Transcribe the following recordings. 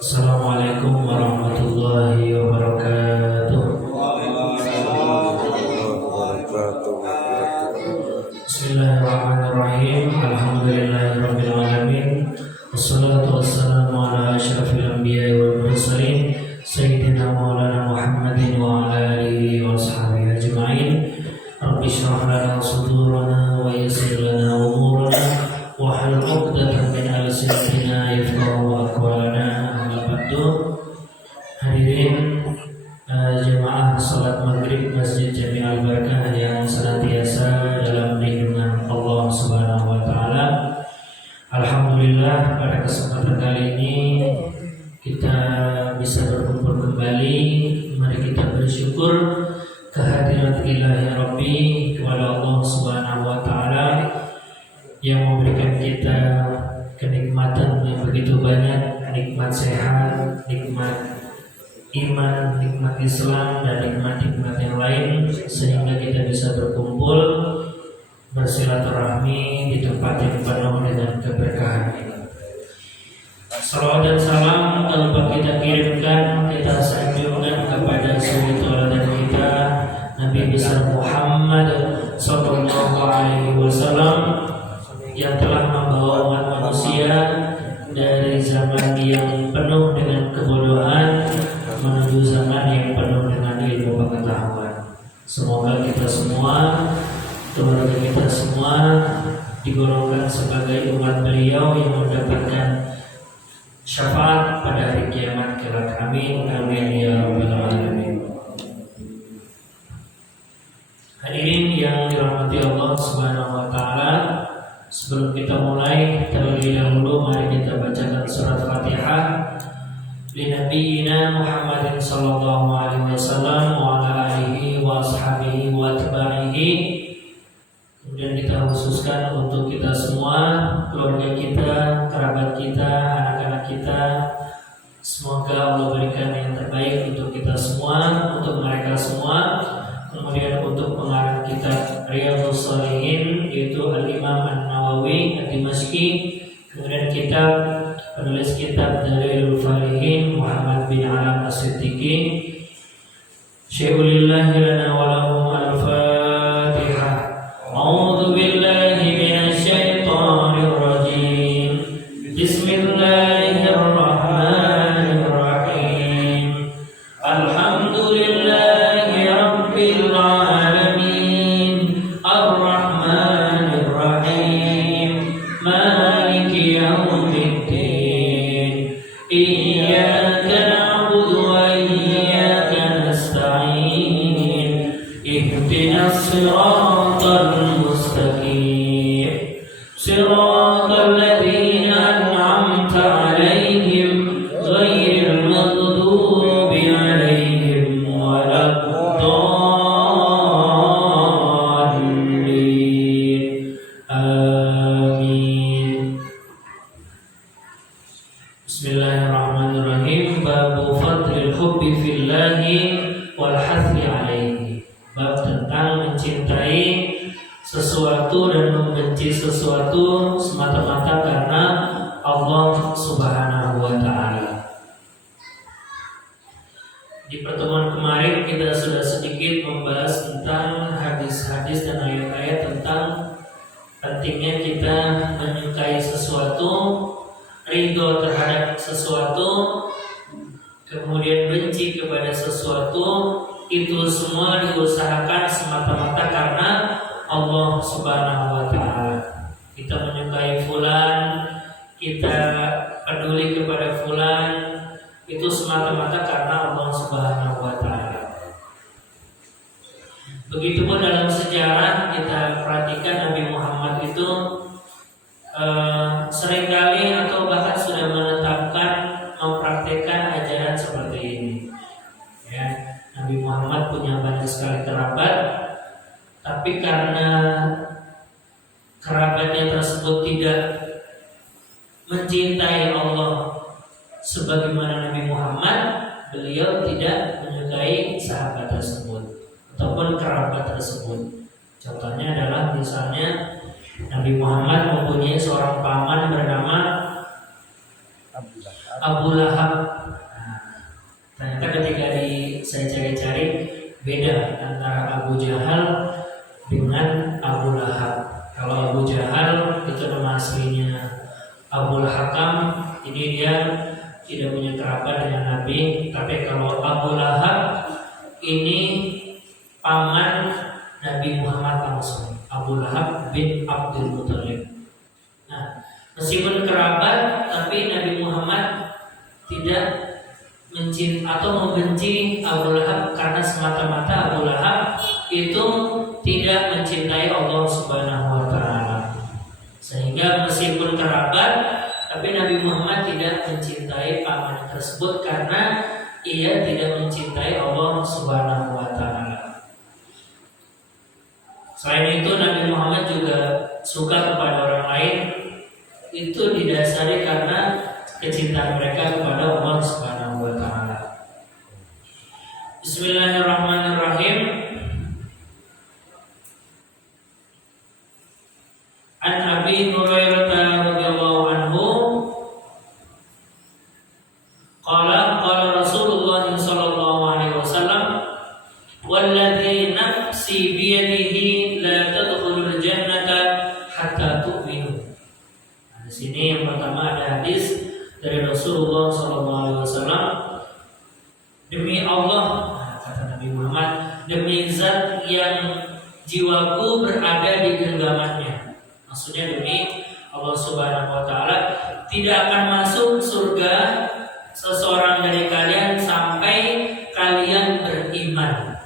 Assalamualaikum warahmatullahi wabarakatuh. Bismillahirrahmanirrahim. Alhamdulillahirabbil alamin. Wassalatu wassalamu ala asyrafil anbiya'i wal mursalin sayyidina maulana Muhammadin wa ala alihi wa ashabihi ajma'in. Rabbi shrah lana sudurana wa yassir lana umurana wahlul 'uqdatam min alsinatina yafqahu aqwalana. Hadirin jemaah salat maghrib Masjid Jami Al-Barakah yang senantiasa dalam lindungan Allah Subhanahu wa taala. Alhamdulillah, pada kesempatan kali ini kita bisa berkumpul kembali. Mari kita bersyukur kehadirat Ilahi Rabbi kepada Allah Subhanahu wa taala yang memberikan kita kenikmatan yang begitu banyak, nikmat sehat, nikmat iman, nikmat Islam, dan nikmat-nikmat yang lain, sehingga kita bisa berkumpul bersilaturahmi di tempat yang penuh dengan keberkahan ini. Salawat dan salam tanpa kita kirimkan, kita sanjungkan kepada suri tauladan kita Nabi besar Muhammad sallallahu alaihi wasallam yang telah membawa umat manusia dari zaman yang penuh dengan kebodohan menuju zaman yang penuh dengan ilmu pengetahuan. Semoga kita semua, keluarga kita semua digolongkan sebagai umat beliau yang mendapatkan syafaat pada hari kiamat kelak. Amin amin ya rabbal alamin. Hadirin yang dirahmati Allah Subhanahu wa taala, sebelum kita mulai, terlebih dahulu mari kita bacakan surat Fatihah li nabiyina Muhammadin sallallahu alaihi wasallam wa ala alihi wa ashabihi wa atba'ihi. Kemudian kita khususkan untuk kita semua, keluarga kita, kerabat kita, anak-anak kita. Semoga Allah berikan yang terbaik untuk kita semua, untuk mereka semua. Kemudian untuk pengarang kitab Riyadhus Shalihin yaitu Al-Imam An-Nawawi Ad-Dimashqi. Kemudian penulis kitab Dalailul Falihin Muhammad bin Alam As-Siddiqi. Syai'ulillahi lana wa lahum al-Fatihah. A'udzu billahi minasy syaithanir rajim. Bismillahirrahmanirrahim. Alhamdulillahi rabbil alamin. Ar-Rahmanir Rahim. Maliki yaumiddin. Iyyaka na'budu wa iyyaka nasta'in. Ihdinas siratal mustaqim. Siratal ladzina an'amta 'alaihim ghairil maghdubi 'alaihim waladdallin. Amin. Bismillahirrahmanirrahim. Babu fadlil hubbi fillahi wal hathi alaihi. Bab tentang mencintai sesuatu dan membenci sesuatu semata-mata karena Allah Subhanahu wa taala. Di pertemuan kemarin kita sudah sedikit membahas tentang hadis-hadis dan ayat-ayat tentang pentingnya kita menyukai sesuatu, ridho terhadap sesuatu, kemudian benci kepada sesuatu. Itu semua diusahakan semata-mata karena Allah Subhanahu wa taala. Kita menyukai fulan, kita peduli kepada fulan, itu semata-mata karena Allah Subhanahu wa taala. Begitupun dalam sejarah kita perhatikan Nabi Muhammad itu seringkali atau bahkan sudah menetapkan, mempraktikkan ajaran seperti ini. Ya, Nabi Muhammad punya banyak sekali kerabat, tapi karena kerabatnya tersebut tidak mencintai Allah sebagaimana Nabi Muhammad, beliau tidak menyukai sahabat tersebut ataupun kerabat tersebut. Contohnya adalah misalnya Nabi Muhammad mempunyai seorang paman bernama Abu Lahab. Ternyata ketika saya cari-cari beda antara Abu Jahal dengan Abu Lahab. Kalau Abu Jahal itu nama aslinya Abul Hakam, ini dia tidak punya kerabat dengan Nabi. Tapi kalau Abu Lahab ini paman Nabi Muhammad langsung, Abu Lahab bin Abdul Muthalib. Nah, meskipun kerabat, tapi Nabi Muhammad tidak mencintai atau membenci Abu Lahab karena semata-mata Abu Lahab itu tidak mencintai Allah Subhanahu wa taala. Sehingga meskipun kerabat, tapi Nabi Muhammad tidak mencintai paman tersebut karena ia tidak mencintai Allah Subhanahu wa taala. Selain itu Nabi Muhammad juga suka kepada orang lain, itu didasari karena kecintaan mereka kepada Allah Subhanahu wa taala. Bismillahirrahmanirrahim. An Abi Hurairah radhiyallahu anhu qala Rasulullah sallallahu alaihi wasallam walladzi nafsi bi yadihi la tadkhulul jannata hatta tu'minu. Di sini yang pertama ada hadis dari Rasulullah sallallahu alaihi wasallam, demi Allah, kata Nabi Muhammad, demi zat yang jiwaku berada di genggamannya. Maksudnya demi Allah Subhanahu wa taala, tidak akan masuk surga seseorang dari kalian sampai kalian beriman.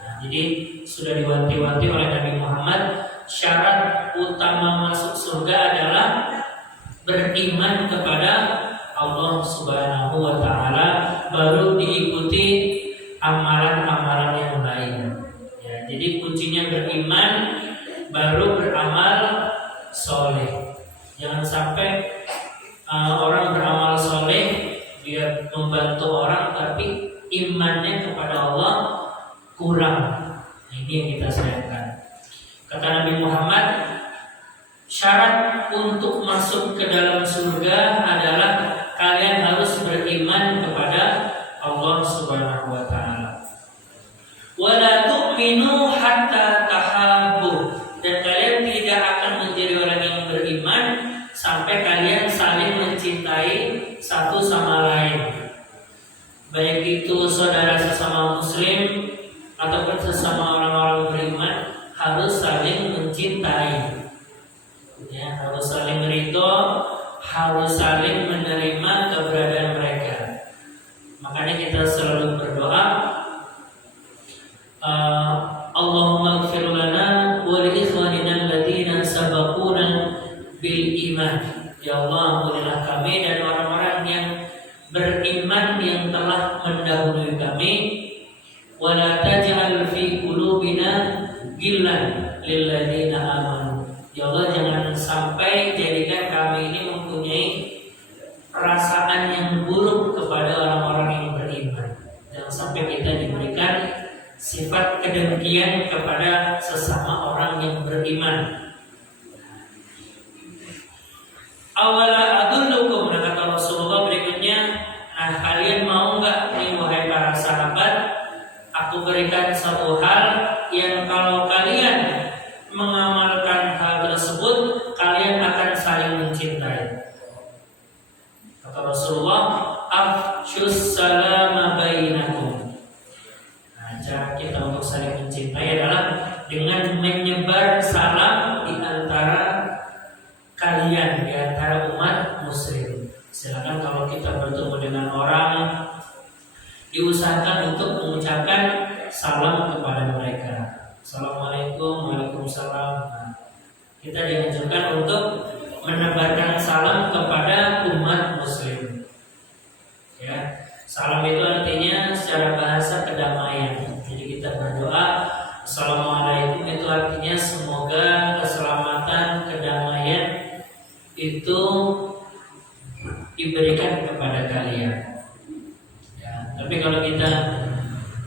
Nah, jadi sudah diwanti-wanti oleh Nabi Muhammad, syarat utama masuk surga adalah beriman kepada Allah Subhanahu wa taala, baru diikuti amalan-amalan yang lain. Ya, jadi kuncinya beriman, baru beramal soleh. Jangan sampai orang beramal soleh, dia membantu orang tapi imannya kepada Allah kurang. Nah, ini yang kita sayangkan. Kata Nabi Muhammad, syarat untuk masuk ke dalam surga adalah kalian harus beriman kepada Allah Subhanahu wa taala. Wala tu'minu hatta tahabbu, dan kalian tidak akan menjadi orang yang beriman sampai kalian saling mencintai satu sama lain. Baik itu saudara sesama muslim ataupun sesama orang-orang beriman, harus saling mencintai. Ya, harus saling ridho, harus saling menerima keberadaan mereka. Makanya kita selalu berdoa, Allahumma ighfir lana wa li ikhwanina alladziina sabaquna bil iman. Ya Allah, ampunilah kami dan orang-orang yang beriman yang telah mendahului kami. Wa la taj'al fi qulubina ghillan lil ladziina amanu. Ya Allah, jangan sampai jadikan kami ini mempunyai perasaan yang buruk kepada orang-orang yang beriman. Jangan sampai kita diberikan sifat kedengkian kepada sesama orang yang beriman. Awala adullukum, kata Rasulullah berikutnya, nah kalian mau nggak nih wahai para sahabat, aku berikan satu hal yang kalau kalian mengamalkan hal tersebut, kalian akan saling mencintai. Kata Rasulullah, afshus salama bainakum. Nah, cara kita untuk saling mencintai adalah dengan menyebar salam di antara kalian, di antara umat muslim. Silakan kalau kita bertemu dengan orang, diusahakan untuk mengucapkan salam kepada mereka. Assalamualaikum, waalaikumsalam. Nah, kita dianjurkan untuk menebarkan salam kepada umat muslim. Ya, salam itu artinya secara bahasa kedamaian. Jadi kita berdoa, Assalamualaikum, itu artinya semoga keselamatan, kedamaian itu diberikan kepada kalian. Ya, tapi kalau kita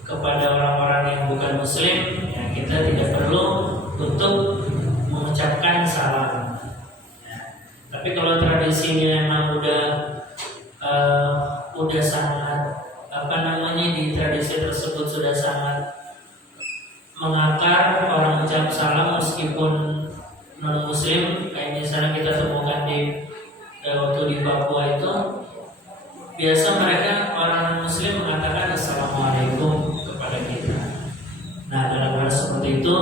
kepada orang-orang yang bukan muslim, ya, kita tidak perlu untuk mengucapkan salam. Ya, tapi kalau tradisinya memang udah udah sangat di tradisi tersebut sudah sangat mengakar. Orang ucap salam meskipun non muslim, kayak misalnya kita temukan di waktu di Papua itu biasa mereka orang muslim mengatakan assalamualaikum kepada kita. Nah, dalam hal seperti itu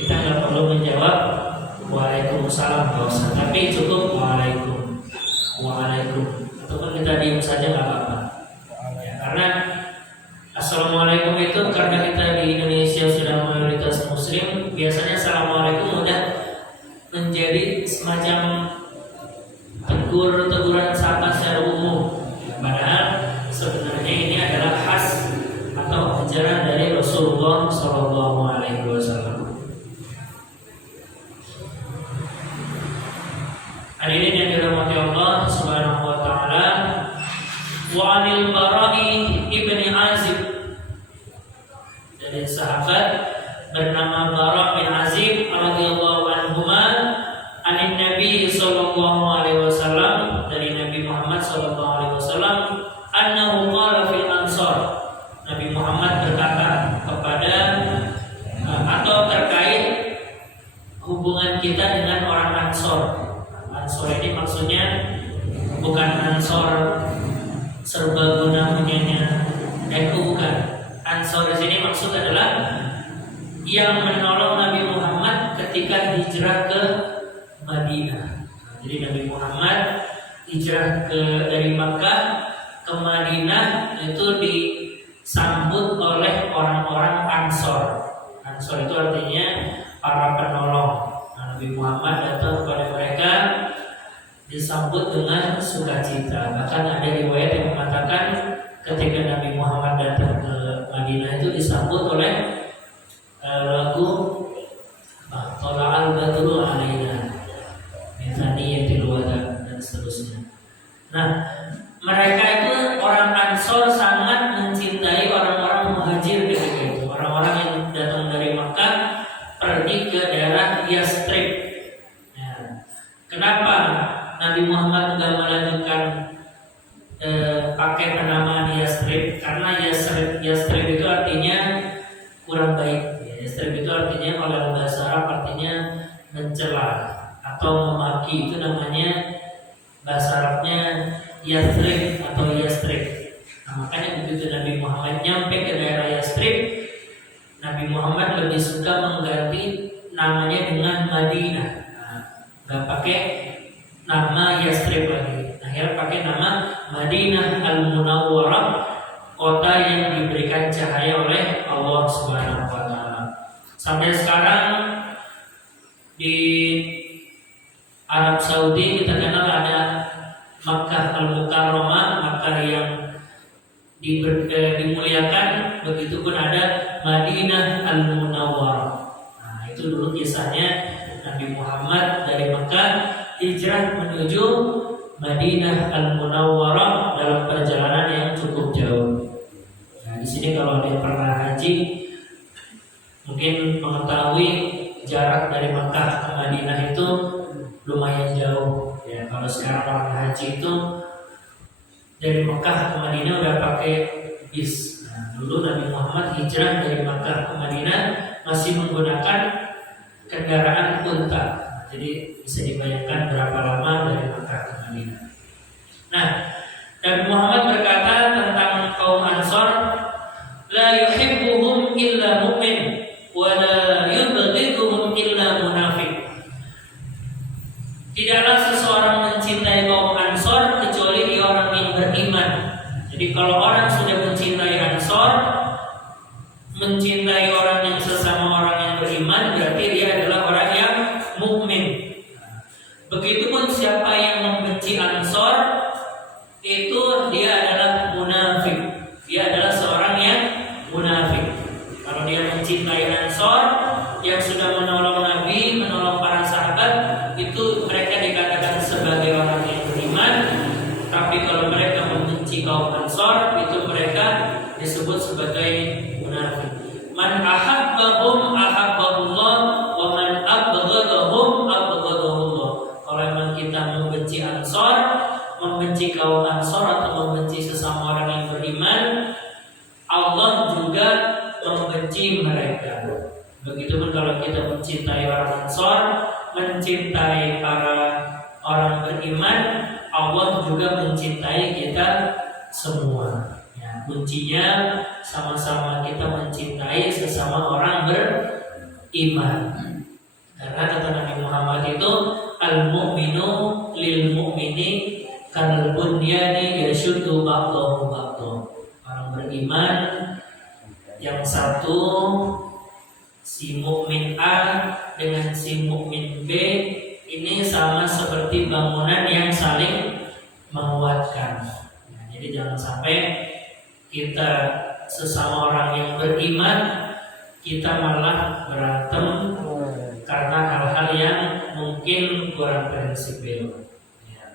kita nggak perlu menjawab waalaikumsalam, tapi cukup waalaikum ataupun kita diam saja nggak apa-apa ya, karena assalamualaikum itu karena kita di Indonesia sudah mayoritas muslim, biasanya assalamualaikum udah menjadi semacam teguran sapa secara umum, padahal sebenarnya ini adalah khas atau ajaran dari Rasulullah SAW. Hadirin yang dirahmati Allah Subhanahu wa taala, wa 'anil Bara'i ibni Azib, dari sahabat bernama Bara' bin Azib radhiyallahu anhuma, anin Nabi sallallahu alaihi wasallam, dari Nabi Muhammad sallallahu alaihi wasallam, annahu qala fil ansar, Nabi Muhammad berkata kepada atau terkait hubungan kita dengan orang Ansor. Ansor ini maksudnya bukan Ansor serbaguna punyanya NU, bukan. Ansor di sini maksud adalah yang menolong Nabi Muhammad ketika hijrah ke Madinah. Jadi Nabi Muhammad hijrah dari Makkah ke Madinah itu disambut oleh orang-orang Ansor. Ansor itu artinya para penolong. Nabi Muhammad datang kepada mereka disambut dengan sukacita. Bahkan ada riwayat yang mengatakan ketika Nabi Muhammad datang ke Madinah itu disambut oleh lagu Tola'al Badru Alaina Mithaniyatil Wada dan seterusnya. Nah, mereka itu orang Ansor sangat mencintai orang-orang muhajir ketika itu, orang-orang yang datang dari Makkah pergi ke daerah Yastrib. Ya. Kenapa Nabi Muhammad tidak melanjutkan pakai penamaan Yastrib? Karena Yastrib itu artinya kurang baik. Yastrib itu artinya kalau dalam bahasa Arab artinya mencela atau memaki. Itu namanya bahasa Arabnya Yastrib atau Yastrib. Nah, makanya begitu Nabi Muhammad nyampe ke daerah Yastrib, Nabi Muhammad lebih suka mengganti namanya dengan Madinah. Nggak pakai nama Yastrib lagi. Akhirnya pakai nama Madinah Al-Munawwarah, kota yang diberikan cahaya oleh Allah Subhanahu wa taala. Sampai sekarang di Arab Saudi kita kenal ada Makkah Al-Mukarramah, Makkah yang dimuliakan, begitupun ada Madinah Al-Munawwarah. Nah, itu dulu kisahnya Nabi Muhammad dari Makkah hijrah menuju Madinah Al-Munawwarah dalam perjalanan yang cukup jauh. Nah, di sini kalau ada yang pernah haji mungkin mengetahui jarak dari Makkah ke Madinah itu lumayan jauh. Ya, kalau sekarang orang haji itu dari Makkah ke Madinah udah pakai bis. Nah, dulu Nabi Muhammad hijrah dari Makkah ke Madinah masih menggunakan kendaraan unta. Jadi bisa dibayangkan berapa lama dari Makkah ke Madinah. Nah, Nabi Muhammad berkata tentang kaum Ansor, la yuhibbuhum illa mu'min wa la yubghiduhum illa munafiq. Tidaklah seseorang mencintai kaum Ansor kecuali dia orang yang beriman. Jadi kalau orang sudah mencintai Ansor, mencintai orang yang sesama orang yang beriman, berarti dia adalah orang yang mukmin. Begitupun siapa yang membenci Ansor, itu dia adalah munafik. Dia adalah seorang yang munafik. Kalau dia mencintai Ansor yang sudah menolong Nabi, menolong para sahabat, itu mereka dikatakan sebagai orang yang beriman. Tapi kalau mereka membenci kaum Ansor, itu mereka disebut sebagai munafik. Man ahabbahum ahabbahullah wa man abghadahum abghadahullah. Kalau memang kita membenci Ansor, membenci kaum Ansor atau membenci sesama membenci mereka. Begitupun kalau kita mencintai orang Ansor, mencintai para orang beriman, Allah juga mencintai kita semua. Ya, kuncinya sama-sama kita mencintai sesama orang beriman. Karena kata Nabi Muhammad itu al-mu'minu lil mu'mini kal bunyani yashuddu ba'dahu ba'dahu. Orang beriman yang satu, si mukmin A dengan si mukmin B ini sama seperti bangunan yang saling menguatkan. Nah, jadi jangan sampai kita sesama orang yang beriman kita malah berantem karena hal-hal yang mungkin kurang prinsipil. Ya.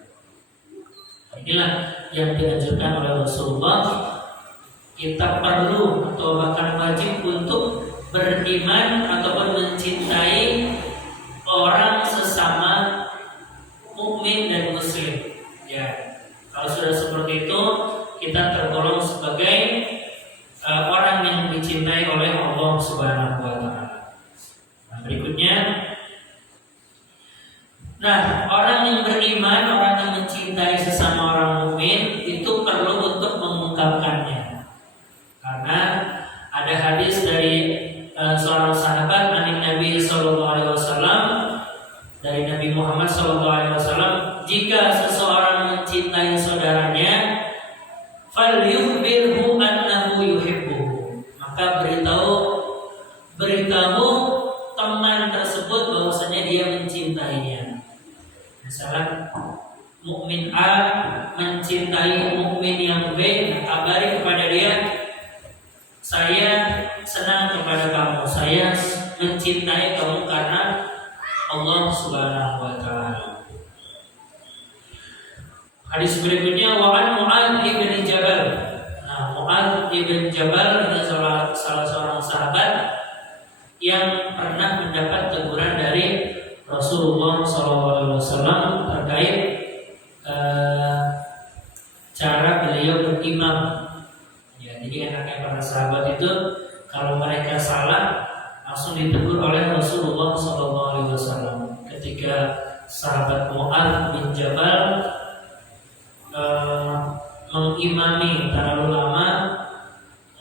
Inilah yang dianjurkan oleh Rasulullah. Kita perlu atau bahkan wajib untuk beriman ataupun mencintai orang sesama mukmin dan muslim. Ya, kalau sudah seperti itu, kita tergolong sebagai orang yang dicintai oleh Allah Subhanahu wa Ta'ala. Nah, berikutnya, orang yang beriman, orang yang mencintai sesama orang mukmin itu perlu untuk mengungkapkannya. Karena ada hadis dari seorang sahabat Nabi Sallallahu Alaihi Wasallam, dari Nabi Muhammad Sallallahu Alaihi Wasallam, jika seseorang mencintai saudaranya, falyukhbirhu annahu yuhibbuhu, maka beritahu teman tersebut bahwasanya dia mencintainya. Misalnya mukmin A mencintai mukmin yang B, kabari kepada dia, saya senang kepada kamu, saya mencintai kamu karena Allah Subhanahu wa Ta'ala. Hadis berikutnya wa an Mu'adz ibn Jabal. Mu'adz ibn Jabal adalah salah seorang sahabat yang pernah mendapat teguran dari Rasulullah SAW terkait cara beliau berimam. Ya, jadi enaknya para sahabat itu kalau mereka salah langsung ditegur oleh Rasulullah SAW. Ketika sahabat Mu'adz bin Jabal mengimami para ulama,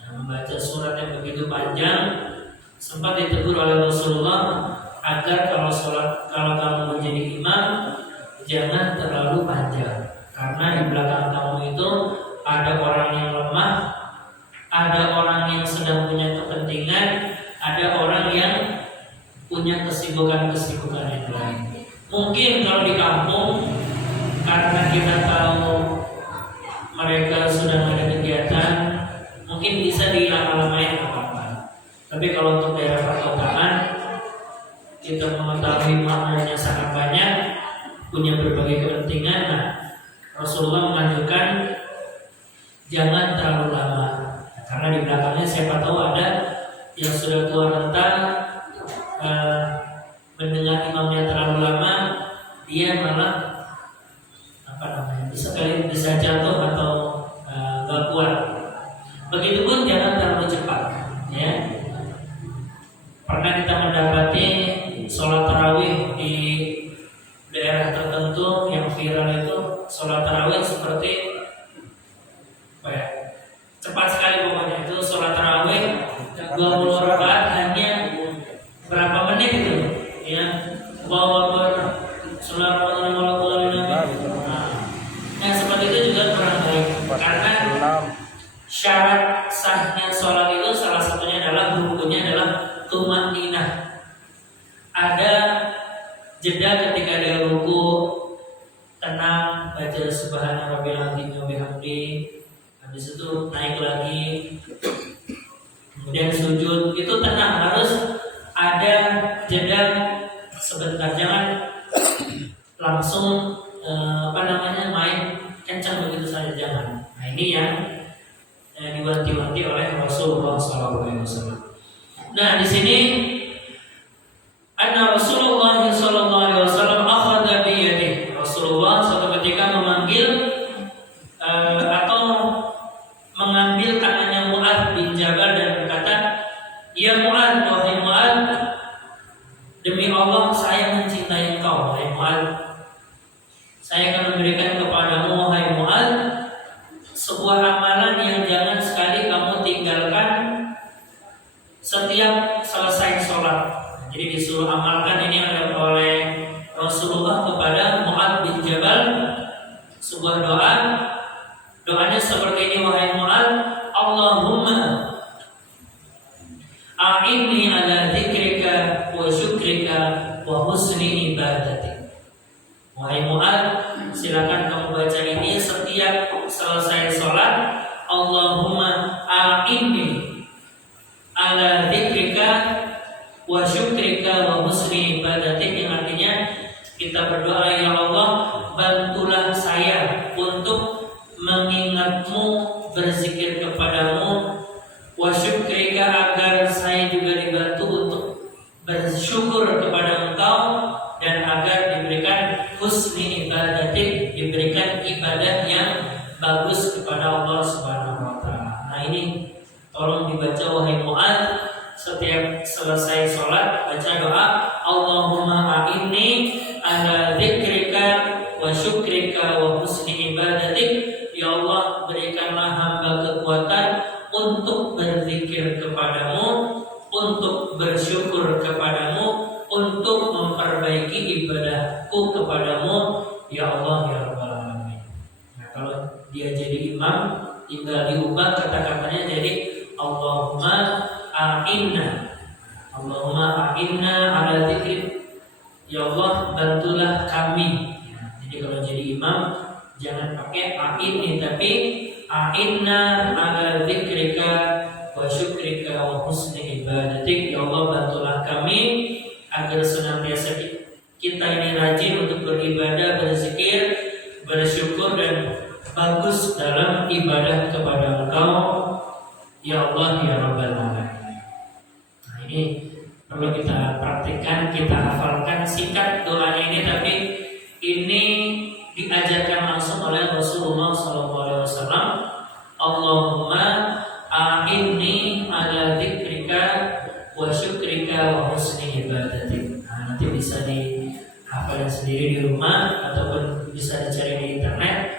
membaca surat yang begitu panjang, sempat ditegur oleh Rasulullah agar kalau kamu menjadi imam jangan terlalu panjang, karena di belakang kamu itu ada orang yang lemah, ada orang yang sedang punya kepentingan, ada orang yang punya kesibukan-kesibukan yang lain. Mungkin kalau di kampung karena kita tahu mereka sudah ada kegiatan, mungkin bisa dilama-lamain apa-apa. Tapi kalau untuk daerah perkotaan, kita mengetahui maknanya sangat banyak, punya berbagai kepentingan. Rasulullah menganjurkan jangan terlalu lama, karena di belakangnya siapa tahu ada yang sudah tua renta, mendengar imamnya terlalu lama, dia malah bisa jatuh atau gak kuat. Begitupun jangan terlalu cepat. Ya. Pernah kita mendapati sholat tarawih di daerah tertentu yang viral itu, sholat tarawih seperti cepat sekali pokoknya. Itu sholat tarawih 20 rakaat hanya berapa menit itu, ya. Seperti itu juga kurang baik, karena syarat sahnya sholat itu salah satunya adalah rukunnya adalah tumaninah. Ada jeda ketika dia ruku, tenang, baca subhana rabbil azim wa bihamdi, habis itu naik lagi, kemudian sujud, itu tenang, harus ada jeda sebentar, jangan langsung main kencang begitu saja, jangan. Nah, ini yang diwanti-wanti oleh Rasulullah SAW. Nah, di sini anna Rasulullah SAW akhadha bi yadihi. Rasulullah suatu ketika memanggil atau mengambil tangannya Mu'adz bin Jabal dan berkata, "Ya sebuah amalan yang jangan sekali kamu tinggalkan setiap selesai sholat. Jadi disuruh amalkan ini oleh Rasulullah kepada Mu'adz bin Jabal, sebuah doa. Doanya seperti ini, wahai Mu'adz, Allahumma a'inni ala dzikrika wa syukrika wa husni ibadatik. Wahai Mu'adz, silakan kamu baca ini setiap selesai sholat. Allahumma a'inni ala dzikrika wa syukrika wa husni ibadatik, yang artinya kita berdoa, ya Allah, bantulah saya untuk mengingatmu, berzikir kepadamu, wa syukrika, agar saya juga dibantu untuk bersyukur kepada Engkau, dan agar diberikan husni ibadatik, diberikan ibadah yang bagus kepada Allah Subhanahu wa taala. Nah, ini tolong dibaca wahai Mu'adz, setiap selesai sholat baca doa, Allahumma a'inni ala dzikrika wa syukrika wa husni ibadatik. Ya Allah, berikanlah hamba kekuatan untuk berzikir kepadamu, untuk bersyukur kepadamu, untuk memperbaiki ibadahku kepadamu, ya Allah ya Rabbal Alamin. Nah, kalau dia jadi imam, tinggal diubah kata-katanya jadi Allahumma a'inna ala dzikrik, ya Allah bantulah kami. Jadi kalau jadi imam jangan pakai a'inni, tapi a'inna ala dzikrika wa syukrika wa husni ibadatik. Ya Allah bantulah kami agar senantiasa kita ini rajin untuk beribadah, berzikir, bersyukur, dan bagus dalam ibadah kepada Engkau, ya Allah ya Rabbal Alamin. Nah, ini perlu kita praktikkan, kita hafalkan singkat doanya ini, tapi ini diajarkan langsung oleh Rasulullah SAW. Allahumma a'inni ala dzikrika wa syukrika wa husni ibadatik. Nah, nanti bisa dihafalkan sendiri di rumah ataupun bisa dicari di internet.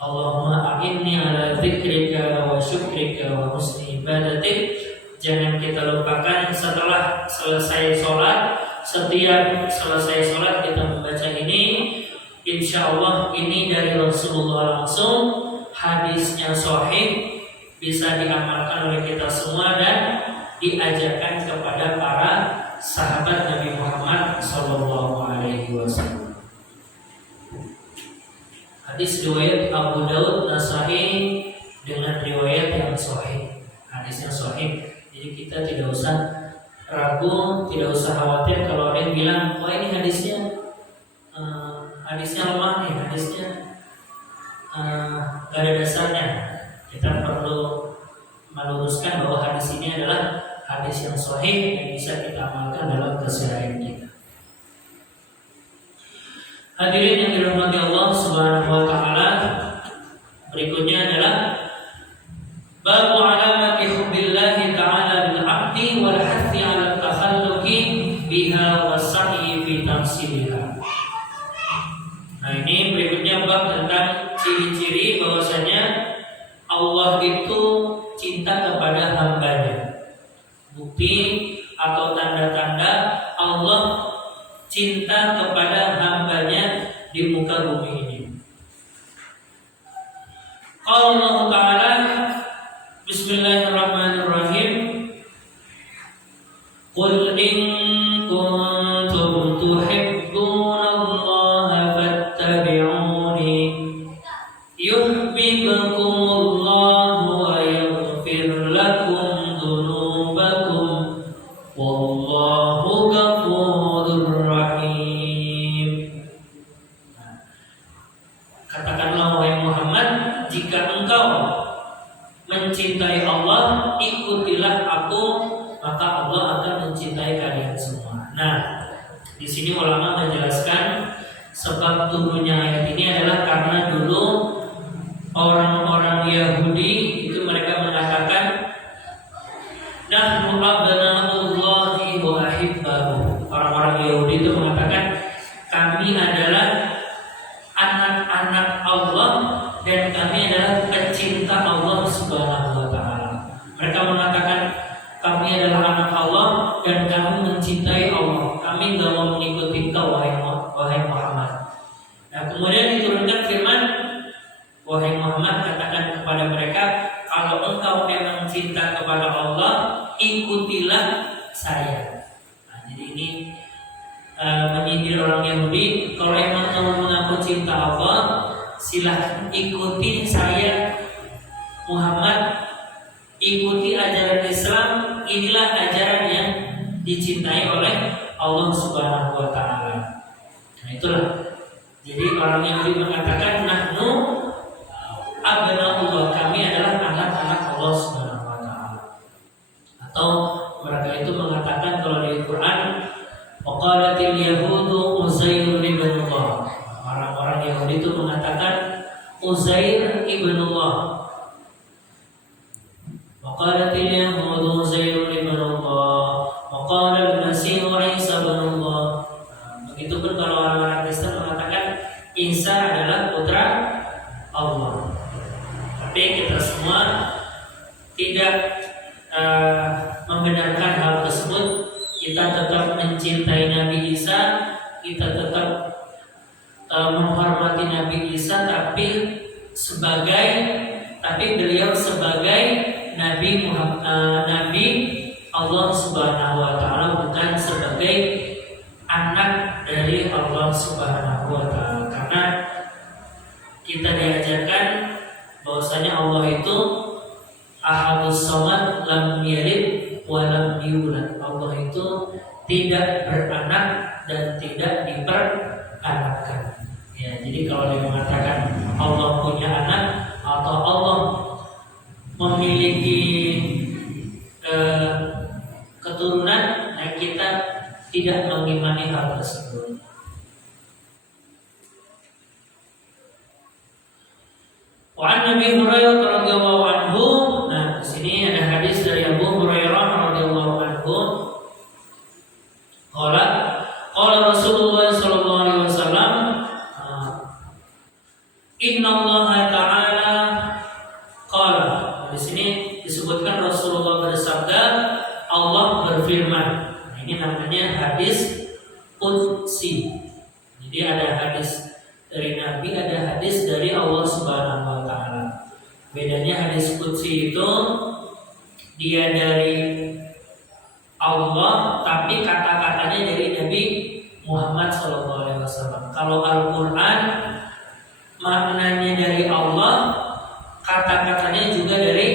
Allahumma a'inni ala dzikrika wa syukrika wa husni ibadatik. Jangan kita lupakan setelah selesai sholat. Setiap selesai sholat kita membaca ini. Insya Allah ini dari Rasulullah langsung, hadisnya sahih, bisa diamalkan oleh kita semua dan diajarkan kepada para sahabat Nabi Muhammad SAW. Hadis riwayat Abu Daud, Nasai dengan riwayat yang sahih, hadis yang sahih. Jadi kita tidak usah ragu, tidak usah khawatir kalau ada yang bilang, wah ini hadisnya lemah nih, hadisnya gak ada dasarnya. Kita perlu meluruskan bahwa hadis ini adalah hadis yang sahih yang bisa kita amalkan dalam keseharian kita. Hadirin yang dirahmati Allah Subhanahu wa taala, berikutnya adalah babu alamati hubbillahi ta'ala bil 'abdi wal hathi 'ala takhalluqi biha was-sa'i fi tamsiliha. Nah, ini berikutnya bab tentang ciri-ciri bahwasanya Allah itu cinta kepada hambanya. Bukti atau tanda-tanda Allah cinta kepada hambanya di muka bumi ini. Allah Ta'ala, Bismillahirrahmanirrahim, Qul in kuntum tuhibbunallaha fattabi'uni yuhibbukumullahu wa yaghfir lakum dzunubakum wallahu ghafurur rahim. Katakanlah wahai Muhammad, jika engkau mencintai Allah, ikutilah aku, maka Allah akan mencintai kalian semua. Nah, di sini ulama menjelaskan sebab turunnya ayat ini adalah karena dulu orang-orang Yahudi itu mereka mengatakan nahnu abna'ullahi wa ahibbahu. Orang-orang Yahudi itu mengatakan kami adalah anak-anak Allah dan kami adalah pecinta mereka, kalau engkau memang cinta kepada Allah, ikutilah saya. Nah, jadi ini menyindir orang Yahudi, kalau emang kamu mengaku cinta Allah, silahkan ikuti saya Muhammad, ikuti ajaran Islam. Inilah ajaran yang dicintai oleh Allah Subhanahu wa taala. Nah, itulah. Jadi orang Yahudi mengatakan nahnu abnaullah, kami adalah anak-anak Allah Subhanahu wa taala. Atau mereka itu mengatakan kalau di Quran waqalatil yahudu Uzair ibnullah. Orang-orang Yahudi itu mengatakan Uzair ibnullah. Waqalatil yahudu Uzair ibnullah. Waqala al-Masih Isa ibnullah. Begitu pun kalau orang-orang Kristen mengatakan Isa adalah putra Allah. Tapi kita semua tidak membenarkan hal tersebut. Kita tetap mencintai Nabi Isa, kita tetap menghormati Nabi Isa, tapi beliau sebagai Nabi Nabi Allah Subhanahu wa taala, bukan sebagai anak dari Allah Subhanahu wa taala. Karena kita diajarkan bahwasanya Allah itu Ahadus Samad, lam yalid wa lam yulad. Allah itu tidak beranak dan tidak diperanakkan. Ya, jadi kalau dia mengatakan Allah punya anak atau Allah memiliki keturunan, nah kita tidak mengimani hal tersebut. Wa an Nabi Hurairah radhiyallahu anhu. Nah, di sini ada hadis dari Abu Hurairah radhiyallahu anhu. Qala Rasulullah sallallahu alaihi wasallam, Inna Allah Ta'ala qala. Di sini disebutkan Rasulullah bersabda, Allah berfirman. Nah, ini namanya hadis qudsi. Jadi ada hadis dari Nabi, ada hadis dari Allah Subhanahu wa taala. Bedanya hadis qudsi itu dia dari Allah tapi kata-katanya dari Nabi Muhammad SAW. Kalau Al-Qur'an maknanya dari Allah, kata-katanya juga dari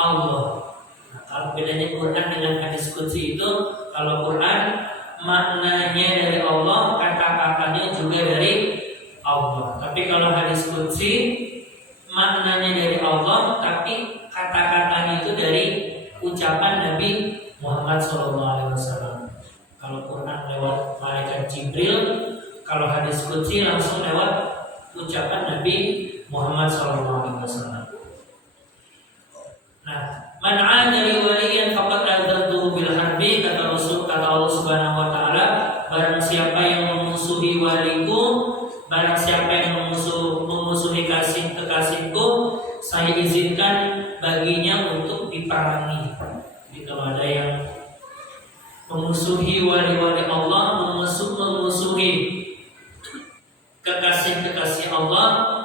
Allah. Nah, kalau bedanya Quran dengan hadis qudsi itu, kalau Quran maknanya dari Allah, kata-katanya juga dari Allah. Tapi kalau hadis qudsi maknanya dari Allah, tapi kata-katanya itu dari ucapan Nabi Muhammad SAW. Kalau Quran lewat malaikat Jibril, kalau hadis qudsi langsung lewat ucapan Nabi Muhammad SAW. Nah, man 'ada li waliyan faqad adzartuhu bil harbi, kata Allah Subhanahu wa taala, barang siapa yang memusuhi waliku, barang siapa yang memusuhi kekasihku, saya izinkan baginya untuk diperangi. Jadi kalau ada yang memusuhi wali-wali Allah, memusuhi kekasih-kekasih Allah,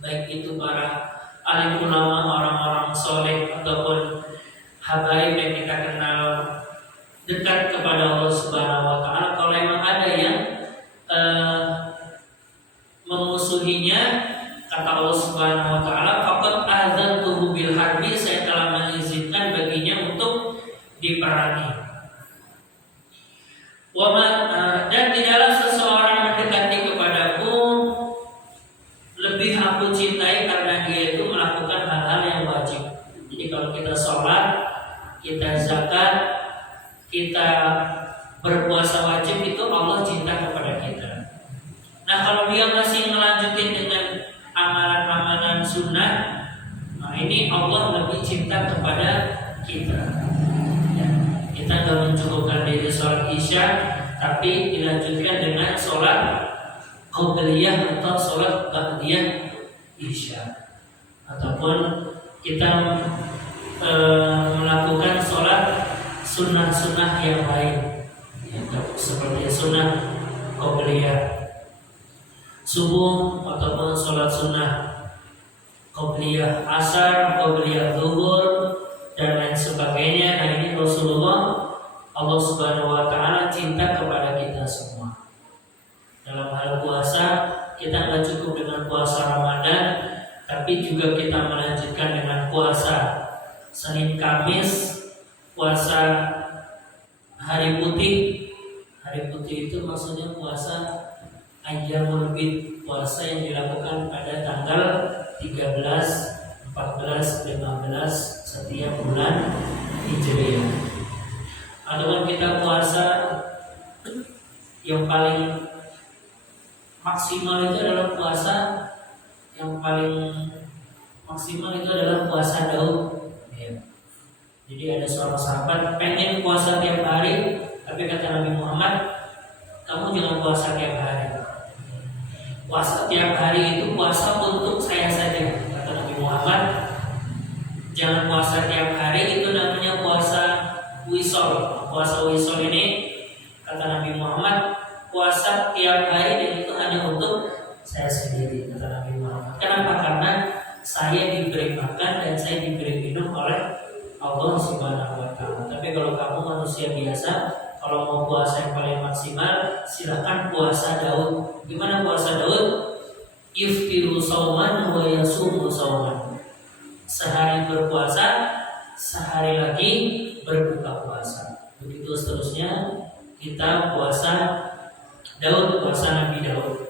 baik itu para alim ulama, orang-orang soleh ataupun habaib yang kita kenal dekat kepada Allah Subhanahu wa taala, kalau memang ada yang memusuhinya, kata Allah Subhanahu wa taala, faqad adzantuhu bil harbi, saya telah mengizinkan baginya untuk diperangi. Dan tidaklah seseorang mendekati kepadaku lebih aku cintai karena dia itu melakukan hal-hal yang wajib. Jadi kalau kita sholat, kita zakat, kita berpuasa wajib, itu Allah cinta kepada kita. Nah, kalau dia masih melanjutin dengan amalan-amalan sunnah, nah ini Allah lebih cinta kepada kita. Ya, kita tidak mencukupkan diri sholat isya, tapi dilanjutkan dengan sholat qobliyah atau sholat ba'diyah isya, ataupun kita melakukan sholat sunnah-sunnah yang lain, ya, seperti sunnah qobliyah subuh ataupun sholat sunnah qabliyah asar, qabliyah zuhur, dan lain sebagainya. Nah, ini Rasulullah, Allah Subhanahu wa taala cinta kepada kita semua. Dalam hal puasa, kita nggak cukup dengan puasa Ramadan, tapi juga kita melanjutkan dengan puasa Senin Kamis, puasa hari putih. Hari putih itu maksudnya puasa Ayyamul Bid, puasa yang dilakukan pada tanggal 13, 14, 15 setiap bulan Hijriah. Ataupun kita puasa yang paling maksimal itu adalah puasa yang paling maksimal itu adalah puasa Daud. Ya. Jadi ada seorang sahabat pengen puasa tiap hari, tapi kata Nabi Muhammad, kamu jangan puasa tiap hari. Puasa tiap hari itu puasa untuk saya saja, kata Nabi Muhammad. Jangan puasa tiap hari, itu namanya puasa wisol. Puasa wisol ini kata Nabi Muhammad, puasa tiap hari dan itu hanya untuk saya sendiri, kata Nabi Muhammad. Kenapa? Karena saya diberi makan dan saya diberi minum oleh Allah Subhanahu wa taala. Tapi kalau kamu manusia biasa, kalau mau puasa yang paling maksimal, silakan puasa Daud. Gimana puasa Daud? Yuftiru sauman wa yasumu sauman. Sehari berpuasa, sehari lagi berbuka puasa. Begitu seterusnya kita puasa Daud, puasa Nabi Daud.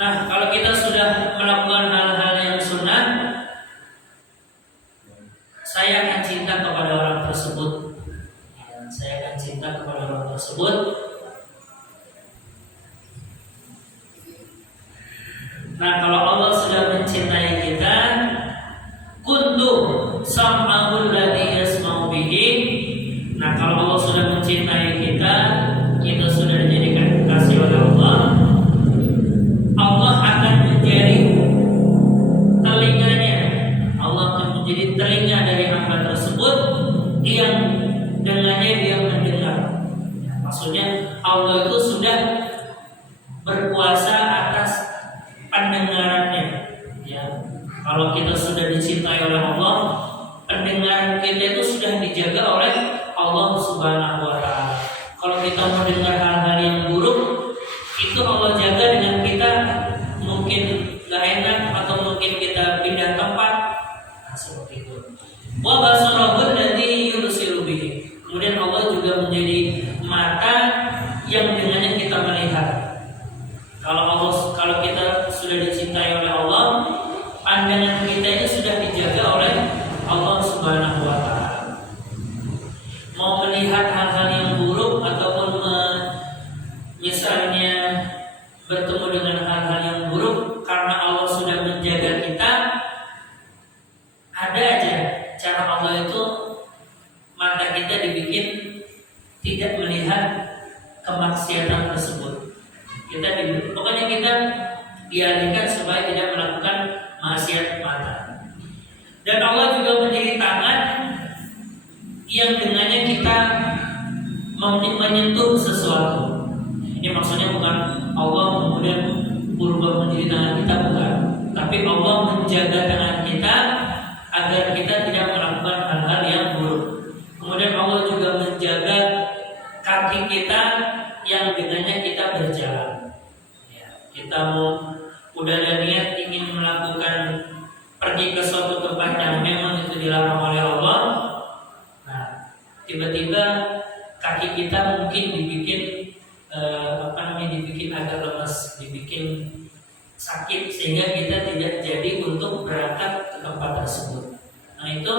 Nah, kalau kita sudah melakukan hal-hal yang sunnah, saya akan cinta kepada orang tersebut. Saya akan cinta kepada orang tersebut. Nah, kalau Allah sudah mencintai kita, kuntu sam'ahul ladzi yasma'u bihi. Nah, kalau Allah sudah mencintai kita, kita sudah dijadikan kekasih oleh Allah. Allah akan menjadi telinganya. Allah akan menjadi telinga dari hamba tersebut yang dengannya dia mendengar. Ya, maksudnya Allah itu sudah berkuasa atas pendengarannya. Ya, kalau kita sudah dicintai oleh Allah, pendengaran kita itu sudah dijaga oleh Allah Subhanahu wa taala. Kalau kita mendengar hal-hal yang buruk, itu Allah jaga dengan kita mungkin gak enak atau mungkin kita pindah tempat. Nah, seperti itu. Wa basarahul ladzi yubsiru bihi. Kemudian Allah juga menjadi mata yang dengannya kita melihat. Kalau kita sudah dicintai oleh Allah, pandangan kita ini sudah dijaga oleh Allah Subhanahu wa taala. Mau melihat hal-hal yang buruk ataupun misalnya bertemu dengan hal-hal yang buruk, karena Allah sudah menjaga kita, ada aja cara Allah itu mata kita dibikin tidak melihat kemaksiatan tersebut. Pokoknya kita dialihkan supaya tidak melakukan maksiat mata. Dan Allah juga menjadi tangan yang dengannya kita menyentuh sesuatu. Ini maksudnya bukan Allah kemudian berubah menjadi tangan kita, bukan. Tapi Allah menjaga tangan kita agar kita tidak melakukan hal-hal yang buruk. Kemudian Allah juga menjaga kaki kita yang dengannya kita berjalan. Ya, kita udah ada niat ingin melakukan pergi ke suatu tempat yang memang itu dilarang oleh Allah. Nah, tiba-tiba kaki kita mungkin dibikin dibikin agak lemas, dibikin sakit sehingga kita tidak jadi untuk berangkat ke tempat tersebut. Nah, itu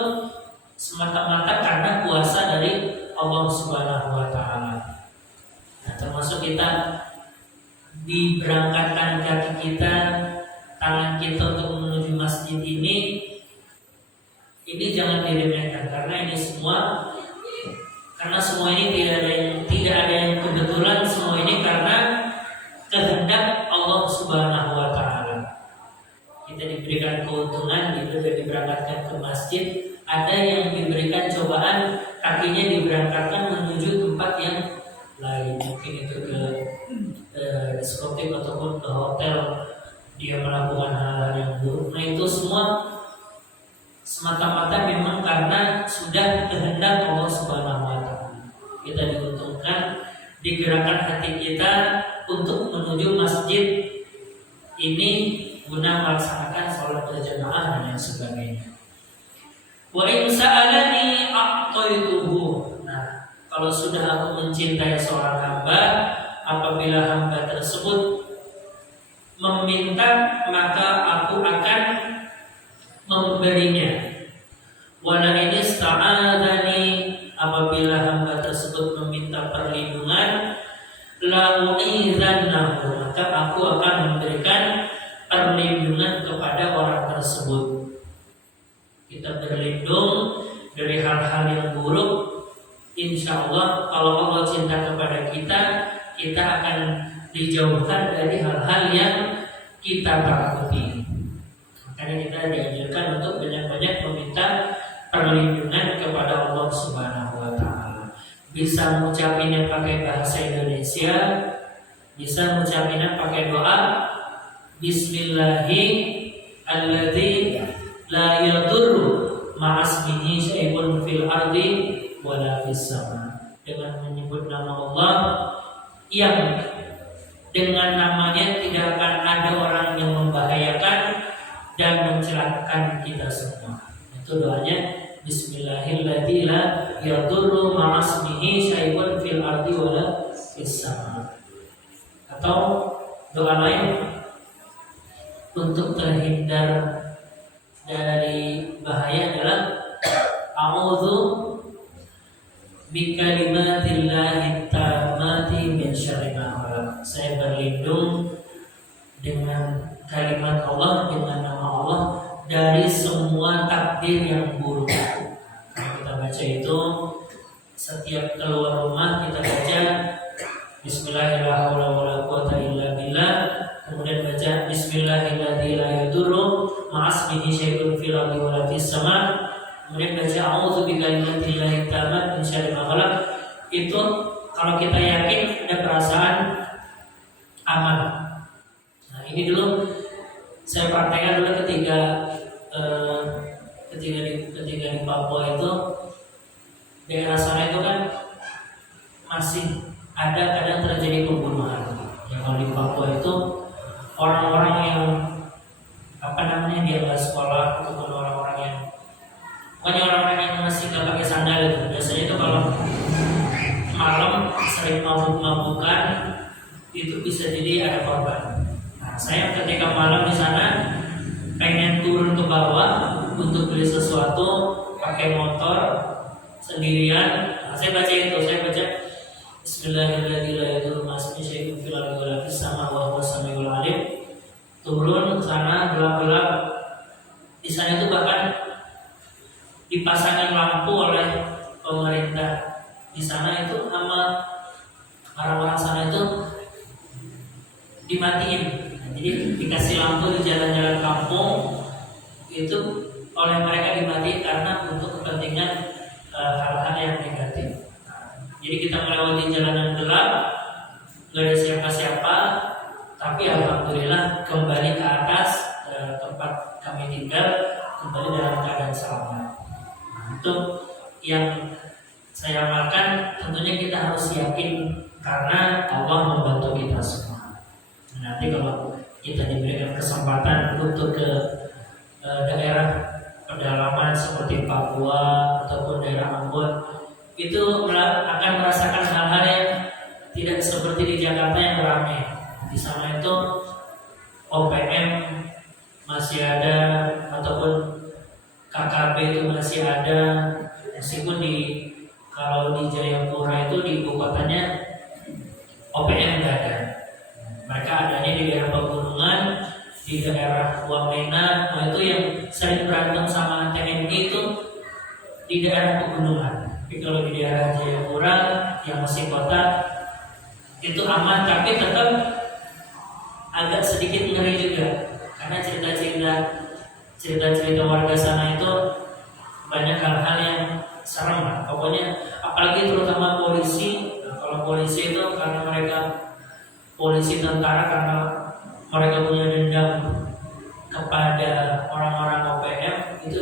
semata-mata karena kuasa dari Allah Subhanahu wa taala. Nah, termasuk kita diberangkatkan kaki kita, tangan kita untuk menuju masjid ini jangan diremehkan, karena ini semua ini tidak ada yang kebetulan, semua ini karena kehendak Allah Subhanahu wa taala. Kita diberikan keuntungan gitu dan diberangkatkan ke masjid. Ada yang diberikan cobaan, kakinya diberangkatkan menuju tempat yang lain, mungkin itu ke diskotik ataupun ke hotel. dia melakukan hal-hal yang buruk. Nah itu semua semata-mata memang karena sudah kehendak Allah Subhanahu wa taala. Kita diuntungkan digerakkan hati kita untuk menuju masjid ini guna melaksanakan sholat berjamaah dan yang sebagainya. Wa in sa'alani a'taituhu. Nah, kalau sudah aku mencintai seorang hamba, apabila hamba tersebut meminta, maka aku akan memberinya. Wala ini sta'adani, apabila hamba tersebut meminta perlindungan, la'u'idhannahu, maka aku akan memberikan perlindungan kepada orang tersebut. Kita berlindung dari hal-hal yang buruk. Insya Allah kalau Allah cinta kepada kita, kita akan dijauhkan dari hal-hal yang kita takuti. Makanya kita diajarkan untuk banyak-banyak meminta perlindungan kepada Allah Subhanahu wa taala. Bisa mengucapinnya pakai bahasa Indonesia, bisa mengucapinnya pakai doa Bismillahi alladzi la yadurru ma'asmihi syai'un fil ardi wala fis sama. Dengan menyebut nama Allah yang dengan namanya tidak akan ada orang yang membahayakan dan mencelakakan kita semua. Itu doanya Bismillahilladzi la yadurru ma'asmihi syai'un fil ardi wala fis sama. Atau doa lain untuk terhindar dari bahaya adalah a'udzu bikalimatillahi tammati min syarri ma khalaq. Saya berlindung dengan kalimat Allah, dengan nama Allah dari semua takdir yang buruk. Kalau kita baca itu setiap keluar rumah kita baca Bismillahirrahmanirrahim, kemudian baca Bismillahilladzi la yadurru ma'asmihi syai'un fil ardi wala fis sama, kemudian baca a'udzu bikalimatillahi tammati min syarri ma khalaq. Itu kalau kita yakin ada perasaan aman. Nah ini dulu saya praktekkan dulu ketika di Papua itu, daerah sana itu kan masih ada kadang terjadi pembunuhan. Yang kalau di Papua itu orang-orang yang dia nggak sekolah ataupun orang-orang yang pokoknya orang-orang yang masih nggak pakai sandal itu biasanya itu kalau malam sering mabuk-mabukan itu bisa jadi ada korban. Nah saya ketika malam di sana pengen turun ke bawah untuk beli sesuatu pakai motor sendirian. Nah, saya baca Bismillahirrahmanirrahim la yadurru ma'asmihi syai'un fil ardi wala fis sama wa huwas samiul alim. Turun sana gelap-gelap. Di sana itu bahkan dipasangin lampu oleh pemerintah. Di sana itu sama orang-orang sana itu dimatiin. Nah, jadi dikasih lampu di jalan-jalan kampung itu oleh mereka dimatiin karena untuk kepentingan hal-hal yang negatif. Jadi kita melewati jalanan gelap, nggak ada siapa-siapa, tapi alhamdulillah kembali ke atas tempat kami tinggal, kembali dalam keadaan selamat. Nah, itu yang saya amalkan. Tentunya kita harus yakin karena Allah membantu kita semua. Nanti kalau kita diberikan kesempatan untuk ke daerah pedalaman seperti Papua ataupun daerah Ambon, itu akan merasakan hal-hal yang tidak seperti di Jakarta yang ramai. Di sana itu OPM masih ada ataupun KKB itu masih ada, meskipun kalau di Jayapura itu di ibu kotanya OPM nggak ada. Mereka adanya di daerah pegunungan, di daerah Wamena. Nah itu yang sering berantem sama TNI itu di daerah pegunungan. Tapi kalau di daerah Jayapura yang masih kota itu aman, tapi tetap agak sedikit ngeri juga karena cerita-cerita warga sana itu banyak hal-hal yang serem lah. Pokoknya apalagi terutama polisi. Nah, kalau polisi itu karena mereka polisi tentara, karena mereka punya dendam kepada orang-orang OPM, itu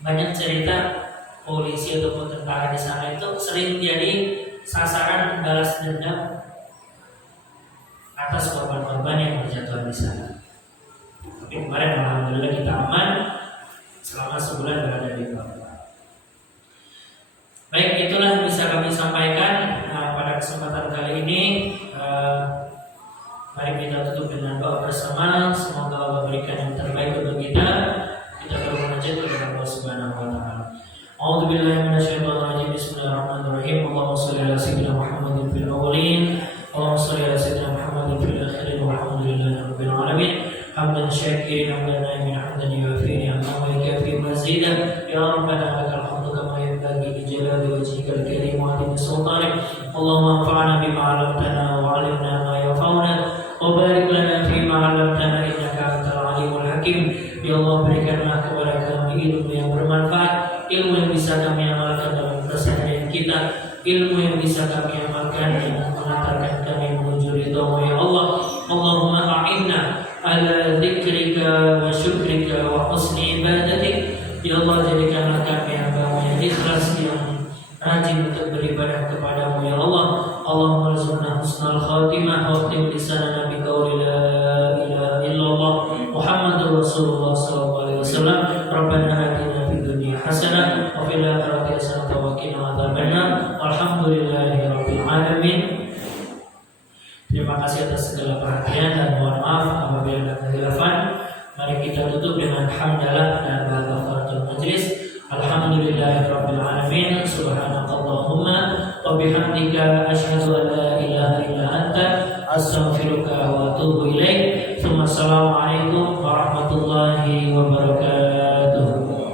banyak cerita polisi ataupun tentara di sana itu sering jadi sasaran balas dendam atas korban-korban yang berjatuhan di sana. Tapi kemarin alhamdulillah kita aman selama sebulan berada di Papua. Baik, itulah yang bisa kami sampaikan pada kesempatan kali ini. Mari kita tutup dengan doa bersama. Semoga Allah berikan yang terbaik untuk kita. Kita bermunajat kepada Allah Subhanahu wa taala. A'udzu billahi minasyaitonir rajim. Bismillahirrahmanirrahim. Allahumma shalli ala sayyidina Muhammadin fil awwalin. Allahumma shalli ala sayyidina Muhammadin fil akhirin. Walhamdulillahi rabbil alamin. Hamdan syakirin hamdan naimin hamdan yuwafi ni'amahu wa yukafi mazidah. Ya Rabbana lakal hamdu kama yanbaghi li jalali wajhikal karim wa 'azimi sultanik. Allahumma anfa'na bima 'allamtana wa 'allimna ma yanfa'una. Barik lana fima 'allamtana innaka antal alimul hakim. Ya Allah, berikanlah kepada kami ilmu yang bermanfaat, ilmu yang bisa kami amalkan dalam keseharian kita, ilmu yang bisa kami amalkan yang mengantarkan kami menuju ridha-Mu ya Allah. Allahumma a'inna ala dzikrika wa syukrika wa husni ibadatik. Ya Allah, jadikanlah kami hamba-Mu yang ikhlas, yang rajin untuk beribadah kepadamu ya Allah. Allahumma rizqna husnal khatimah wa khtim lisanana bi qawli la ilaha illallah Muhammadur Rasulullah sallallahu alaihi wasallam. Rabbana atina fid dunya hasanah wa fil akhirati hasanah wa qina adzabannar. Alhamdulillahi rabbil alamin. Terima kasih atas segala perhatian dan mohon maaf apabila ada kehilafan. Mari kita tutup dengan hamdalah dan kafaratul majlis. Alhamdulillahirabbil alamin. Subhanakallahumma wa bihamdika asyhadu an la ilaha illa anta astaghfiruka wa atubu ilaik. Assalamualaikum